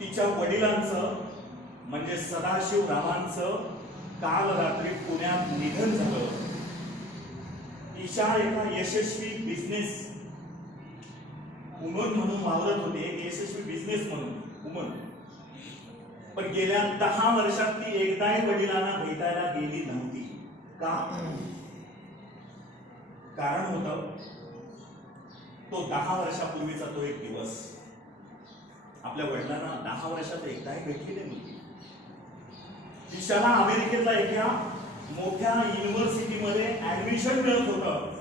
तिच्या वडिलांचं म्हणजे सदाशिवरावांचं काल रात्री पुण्यात निधन झालं. ईशा एका यशस्वी बिझनेस वुमन म्हणून वावरत होते, एक यशस्वी बिझनेस म्हणून वुमन. पण गेल्या 10 वर्षात ती एकदाही वडिलांना भेटायला गेली नव्हती. का? कारण होतं तो 10 वर्षापूर्वीचा तो एक दिवस. आपल्या वडिलांना 10 वर्षात एकदाही भेटली नाही मुलगी. ईशाला अमेरिकेतला एका मोठ्या युनिव्हर्सिटीमध्ये ऍडमिशन मिळत होतं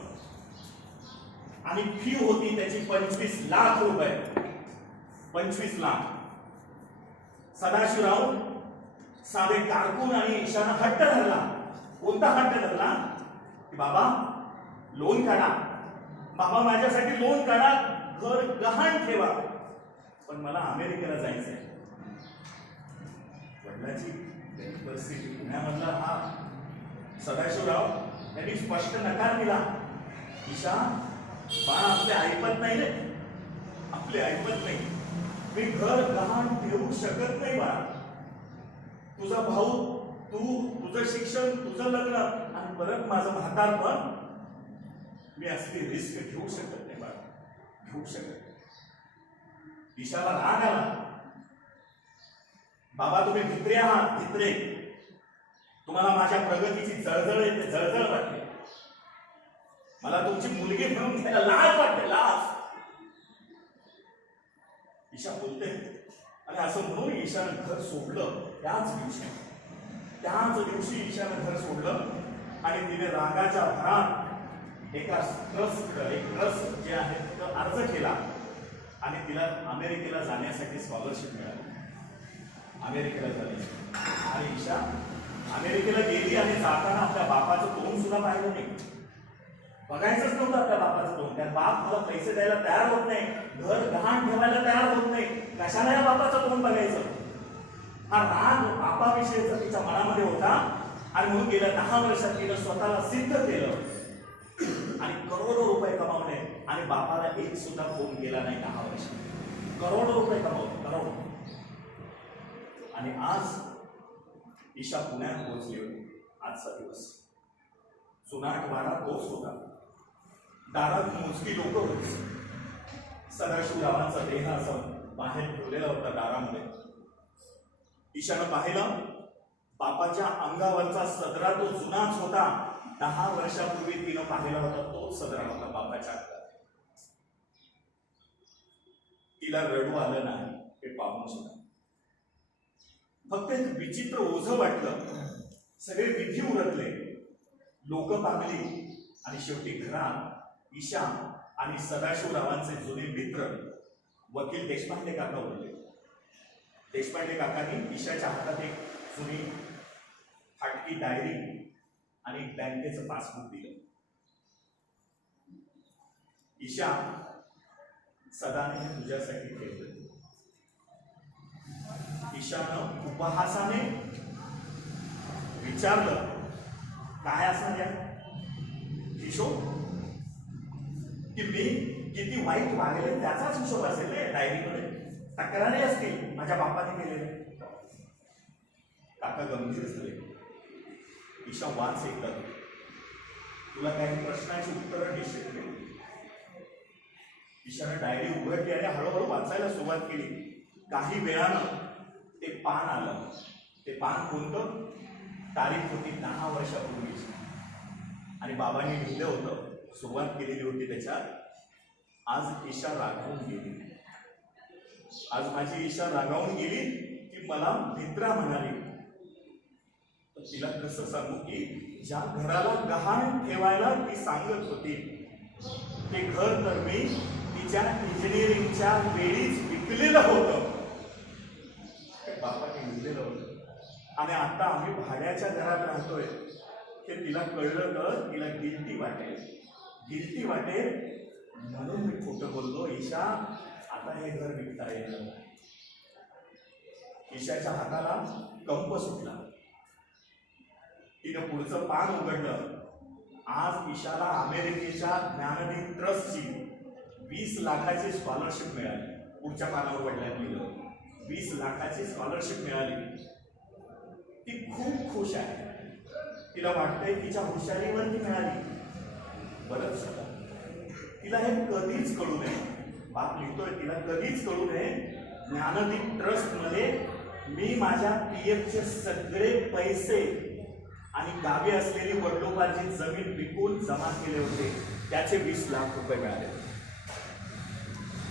आणि फी होती त्याची 25 लाख रुपये. 25 लाख. सदाशिवराव साधे कारकून आणि ईशानं हट्ट धरला. कोणता हट्ट धरला? की बाबा लोन काढा, बाबा माझ्यासाठी लोन काढा, घर गहाण ठेवा, पण मला अमेरिकेला जायचंय. वडिलांची परिस्थिती पुण्यामधला हा सदाशिवराव यांनी स्पष्ट नकार दिला. ईशा बाळा आपले ऐकत नाही रे, आपले ऐकत नाही. मी घर गहाण ठेवू शकत नाही बाळा. तुझा भाऊ, तुझं शिक्षण, तुझं लग्न आणि परत माझं म्हातारपण, मी असली रिस्क घेऊ शकत नाही बाळा, घेऊ शकत. ईशाला राग आला. बाबा तुम्ही भित्रे आहात, भित्रे. तुम्हाला माझ्या प्रगतीची जळजळ येते, जळजळ वाटते. मला तुमची मुलगी म्हणून घ्यायला लाज वाटते, लाज. ईशा बोलते आणि असं म्हणून ईशानं घर सोडलं. त्याच दिवशी ईशानं घर सोडलं आणि तिने रागाच्या भरात एक ट्रस्ट जे आहे तिथं अर्ज केला आणि तिला अमेरिकेला जाण्यासाठी स्कॉलरशिप मिळाली. अमेरिकेला झाली आणि ईशा अमेरिकेला गेली आणि जाताना आपल्या बापाचं तोंड सुद्धा पाहिलं नाही. बघायचंच नव्हतं आपल्या बापाचं तोंड. त्या बाप मला पैसे द्यायला तयार होत नाही, घर गहाण ठेवायला तयार होत नाही, कशाला या बापाचं तोंड बघायचं. हा राग बापाविषयीचा तिच्या मनामध्ये होता आणि म्हणून गेल्या 10 वर्षात तिनं स्वतःला सिद्ध केलं आणि करोडो रुपये कमावले आणि बापाला एक सुद्धा फोन केला नाही. 10 वर्षात करोडो रुपये कमावले, करोडो. आणि आज ईशा पुण्यात पोहोचली होती. आजचा दिवस सुनाट वारा तोच होता. दारात मोजकी लोक होती. सदाशिवरावांचा देह असं बाहेर ठेवलेला होता दारामध्ये. ईशानं पाहिलं, बापाच्या अंगावरचा सदरा तो जुनाच होता. 10 वर्षापूर्वी तिनं पाहिला होता तोच सदरा होता बापाच्या अंगात. तिला रडू आलं नाही हे पाहून सुद्धा. फक्त एक विचित्र ओझं वाटलं. सगळे विधी उरकले, लोक पागली आणि शेवटी घरात ईशा आणि सदाशिवरावांचे जुने मित्र वकील देशपांडे काका उरले. देशपांडे काकांनी ईशाच्या हातात एक जुनी फाटकी डायरी आणि बँकेचं पासबुक दिलं. ईशा सदाने हे तुझ्यासाठी ठेवलं. ईशानं उपहासाने विचारलं, काय असणार या हिशोब? की मी किती वाईट वागले त्याचाच हिशोब असेल ना डायरीमध्ये. तक्रारी असतील माझ्या बापाने केलेले. काका गंभीर झाले. ईशा वाच एकदा, तुला काही प्रश्नांची उत्तरं निश्चित केली. ईशाने डायरी उघडली आणि हळूहळू वाचायला सुरुवात केली. काही वेळानं ते पान आलं. ते पान कोणतं? तारीख होती 10 वर्षापूर्वीची आणि बाबांनी लिहिलं होतं, सुरुवात केलेली होती त्याच्यात, आज ईशा रागावून गेली. आज माझी ईशा रागावून गेली की मला भित्रा म्हणाली. तर तिला कसं सांगू की ज्या घराला गहाण ठेवायला ती सांगत होती ते घर तर मी तिच्या इंजिनिअरिंगच्या वेळीच विकलेलं होतं. बापाने लिहिलेलं होतं आणि आता आम्ही भाड्याच्या घरात राहतोय हे तिला कळलं तर तिला गिल्टी वाटेल म्हणून मी खोटं बोललो. ईशा आता हे घर विकता येणार नाही. ईशाच्या हाताला कंप सुटला. तिनं पुढचं पान उघडलं. आज ईशाला अमेरिकेच्या ज्ञानदीप ट्रस्टची 20 लाखाची स्कॉलरशिप मिळाली. पुढच्या पानावर वडिलांनी लिहिलं, 20 लाखाची स्कॉलरशिप मिळाली. ती खूप खुश आहे. तिला वाटतंय तिच्या हुशारीवरती मिळाली. बरंच झालं. तिला हे कधीच कळू नये, बाप लिहितोय, तिला कधीच कळू नये ज्ञानदीप ट्रस्ट मध्ये मी माझ्या पीएफचे सगळे पैसे आणि गावी असलेली वडिलोपार्जित जमीन विकून जमा केले होते, त्याचे 20 लाख रुपये मिळाले.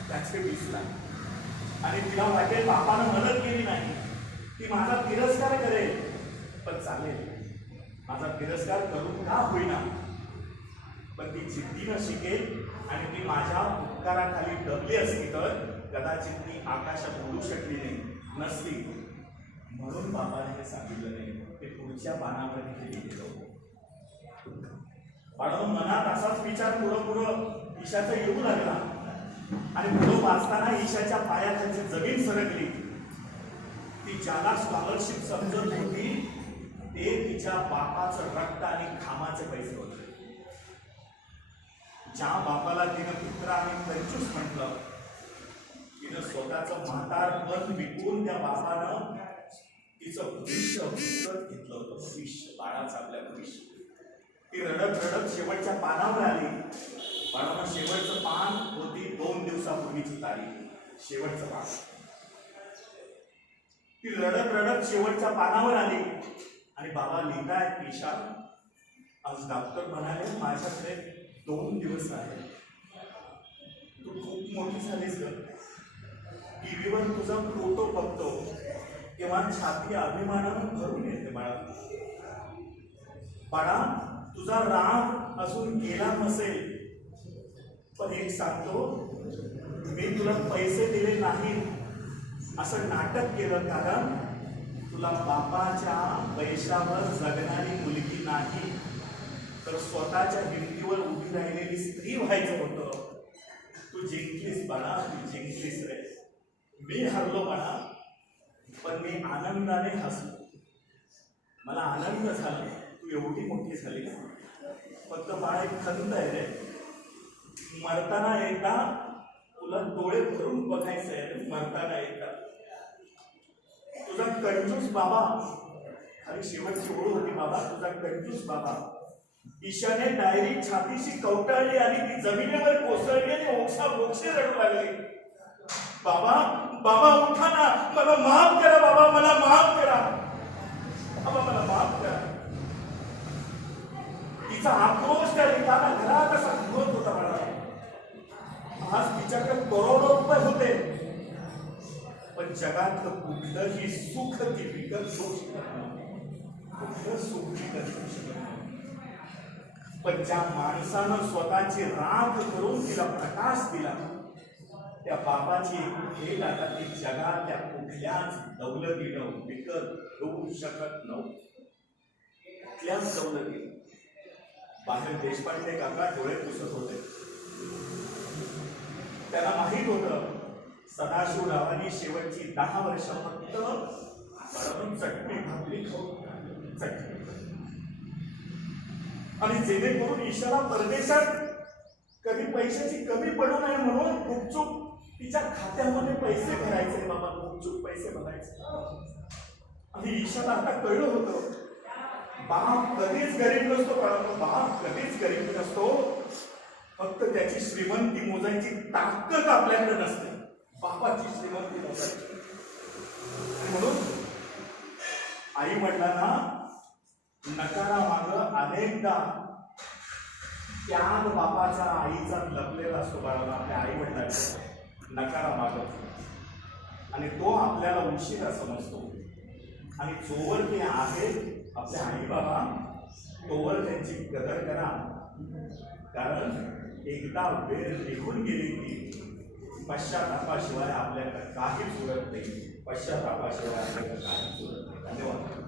त्याचे 20 लाख. आणि तिला वाटेल बापानं मदत केली नाही, ती माझा तिरस्कार करेल. पण चालेल, माझा तिरस्कार करून का होईना, पण ती जिद्दीनं शिकेल. आणि ती माझ्या उपकाराखाली दबली असती तर कदाचित ती आकाशात उडू शकली नसती. म्हणून बाबाने हे सांगितलं नाही, ते पुढच्या पानावर लिहिलेलं होतं. बाळांनो, मनात असाच विचार पुढं ईशाचा येऊ लागला. आणि पुढं वाचताना ईशाच्या पायाखालची जमीन सरकली. ती ज्याला स्कॉलरशिप समजत होती ते तिच्या बापाचं रक्त आणि घामाचे पैसे होते. ज्या बापाला तिनं पुत्र आणि कंजूस म्हटलं, तिनं स्वतःचं म्हातारपण विकून त्या बापानं तिचं भविष्य विकत घेतलं होतं. भविष्य, बाळाचं आपल्या भविष्य. ती रडत रडत शेवटच्या पानावर आली. बाळानं शेवटचं पान होती 2 दिवसापूर्वीची तारीख. शेवटचं पान. ती रडत रडत शेवटच्या पानावर आली. आणि बाबा लिहितायत, ईशा आज डॉक्टर म्हणाले माझ्याकडे 2 दिवस आहे. तू खूप मोठी झालीस ग. टीव्हीवर तुझा फोटो बघतो तेव्हा छाती अभिमानानं भरून येते. बाळा, तुझा राग अजून गेला नसेल, पण एक सांगतो, मी तुला पैसे दिले नाहीत असं नाटक केलं, कारण तुला बापाच्या पैशावर जगणारी मुलगी नाही तर स्वतःच्या हिमतीवर उभी राहिलेली स्त्री व्हायचं होतं. तू जिंकलीस बाळा, तू जिंकलीस रे. मी हरलो बाळा, पण मी आनंदाने हसलो. मला आनंद झाला, तू एवढी मोठी झाली. फक्त बाळा एक खंत आहे रे, मरताना एकदा तुला डोळे भरून बघायचं आहे. मरताना एकदा तुझा कंजूस बाबा, खाली शेवटची ओळ होती, बाबा तुझा कंजूस बाबा. ईशाने डायरी छातीशी कवटाळली आणि ती जमिनीवर कोसळली आणि ओक्सा बोक्षे रडू लागली. बाबा, बाबा उठा ना, मला माफ करा बाबा, मला माफ करा बाबा, मला माफ करा. तिचा आक्रोश त्या रिकाम्या घरात असा घुमत होता. मला आज तिच्याकडे करोडो रुपये होते, पण जगातलं कुठलंही सुख ती विकत घेऊ शकत नाही. कुठलं सुख विकत घेऊ शकत नाही. पण ज्या माणसानं स्वतःची राख करून तिला प्रकाश दिला, त्या बापाची भेट आता ती जगातल्या कुठल्याच दौलतीनं विकत घेऊ शकत नव्हती. कुठल्याच दौलतीनं. बाहेर देशपांडे काका डोळे पुसत होते. त्याला माहित होतं सदाशिवरावांनी शेवटची 10 वर्ष फक्त चटणी भाकरी खाऊन चटणी, आणि जेणेकरून ईशाला परदेशात कधी पैशाची कमी पडू नये म्हणून गुपचूप तिच्या खात्यामध्ये पैसे भरायचे. बाबा गुपचूप पैसे भरायचे. आणि ईशाला आता कळलं होतं, बाप कधीच गरीब नसतो. कळलं, बाप कधीच गरीब नसतो. फक्त त्याची श्रीमंती मोजायची ताकद आपल्याकडे नसते. बापाची श्रीमंती मोजायची. म्हणून आई वडिलांना नकारामाग अनेकदा त्याग बापाचा आईचा लपलेला असतो. बाळाला आपल्या आई वडिलांचा नकारामाग, आणि तो आपल्याला उशिरा समजतो. आणि जोवर ते आहेत आपले आई बाबा, तोवर त्यांची कदर करा. कारण एकदा वेळ निघून गेली की पश्चातापाशिवाय आपल्याकडे काहीच उरत नाही. पश्चातापाशिवाय आपल्याकडे काहीच उरत नाही. धन्यवाद.